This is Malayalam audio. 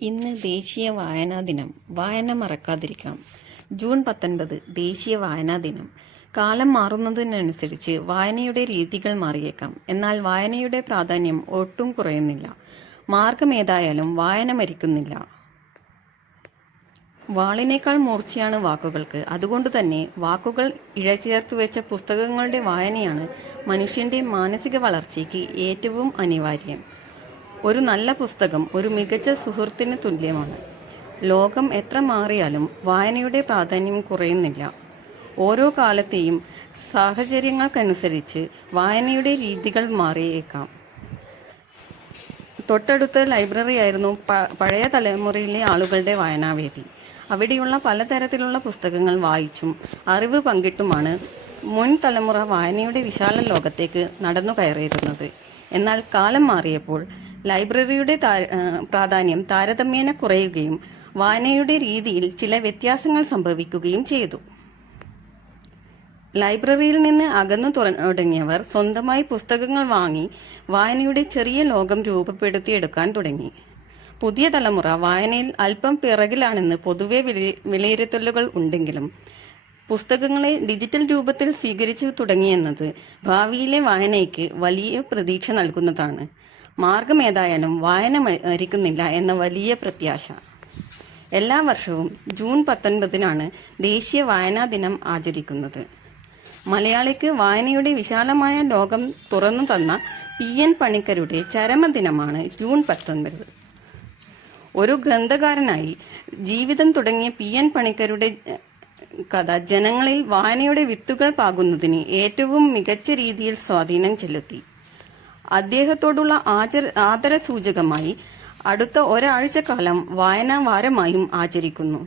ഇന്ന് ദേശീയ വായനാ ദിനം. വായന മറക്കാതിരിക്കാം. ജൂൺ 19 ദേശീയ വായനാ ദിനം. കാലം മാറുന്നതിനനുസരിച്ച് വായനയുടെ രീതികൾ മാറിയേക്കാം. എന്നാൽ വായനയുടെ പ്രാധാന്യം ഒട്ടും കുറയുന്നില്ല. മാർഗമേതായാലും വായന മരിക്കുന്നില്ല. വാളിനേക്കാൾ മൂർച്ചയാണ് വാക്കുകൾക്ക്. അതുകൊണ്ട് തന്നെ വാക്കുകൾ ഇഴചേർത്തു വെച്ച പുസ്തകങ്ങളുടെ വായനയാണ് മനുഷ്യന്റെ മാനസിക വളർച്ചയ്ക്ക് ഏറ്റവും അനിവാര്യം. ഒരു നല്ല പുസ്തകം ഒരു മികച്ച സുഹൃത്തിന് തുല്യമാണ്. ലോകം എത്ര മാറിയാലും വായനയുടെ പ്രാധാന്യം കുറയുന്നില്ല. ഓരോ കാലത്തെയും സാഹചര്യങ്ങൾക്കനുസരിച്ച് വായനയുടെ രീതികൾ മാറിയേക്കാം. തൊട്ടടുത്ത ലൈബ്രറി ആയിരുന്നു പഴയ തലമുറയിലെ ആളുകളുടെ വായനാവേദി. അവിടെയുള്ള പലതരത്തിലുള്ള പുസ്തകങ്ങൾ വായിച്ചും അറിവ് പങ്കിട്ടുമാണ് മുൻ തലമുറ വായനയുടെ വിശാല ലോകത്തേക്ക് നടന്നു കയറിയിരുന്നത്. എന്നാൽ കാലം മാറിയപ്പോൾ ലൈബ്രറിയുടെ പ്രാധാന്യം താരതമ്യേന കുറയുകയും വായനയുടെ രീതിയിൽ ചില വ്യത്യാസങ്ങൾ സംഭവിക്കുകയും ചെയ്തു. ലൈബ്രറിയിൽ നിന്ന് അകന്നു തുടങ്ങിയവർ സ്വന്തമായി പുസ്തകങ്ങൾ വാങ്ങി വായനയുടെ ചെറിയ ലോകം രൂപപ്പെടുത്തിയെടുക്കാൻ തുടങ്ങി. പുതിയ തലമുറ വായനയിൽ അല്പം പിറകിലാണെന്ന് പൊതുവെ വിലയിരുത്തലുകൾ ഉണ്ടെങ്കിലും പുസ്തകങ്ങളെ ഡിജിറ്റൽ രൂപത്തിൽ സ്വീകരിച്ചു തുടങ്ങിയെന്നത് ഭാവിയിലെ വായനയ്ക്ക് വലിയ പ്രതീക്ഷ നൽകുന്നതാണ്. മാർഗമേതായാലും വായന മരിക്കുന്നില്ല എന്ന വലിയ പ്രത്യാശ. എല്ലാ വർഷവും ജൂൺ 19 ദേശീയ വായനാ ദിനം ആചരിക്കുന്നത്. മലയാളിക്ക് വായനയുടെ വിശാലമായ ലോകം തുറന്നു തന്ന PN പണിക്കരുടെ ചരമദിനമാണ് ജൂൺ 19. ഒരു ഗ്രന്ഥകാരനായി ജീവിതം തുടങ്ങിയ PN പണിക്കരുടെ കഥ ജനങ്ങളിൽ വായനയുടെ വിത്തുകൾ പാകുന്നതിന് ഏറ്റവും മികച്ച രീതിയിൽ സ്വാധീനം ചെലുത്തി. അദ്ദേഹത്തോടുള്ള ആദരസൂചകമായി അടുത്ത ഒരാഴ്ചക്കാലം വായനാ വാരമായും ആചരിക്കുന്നു.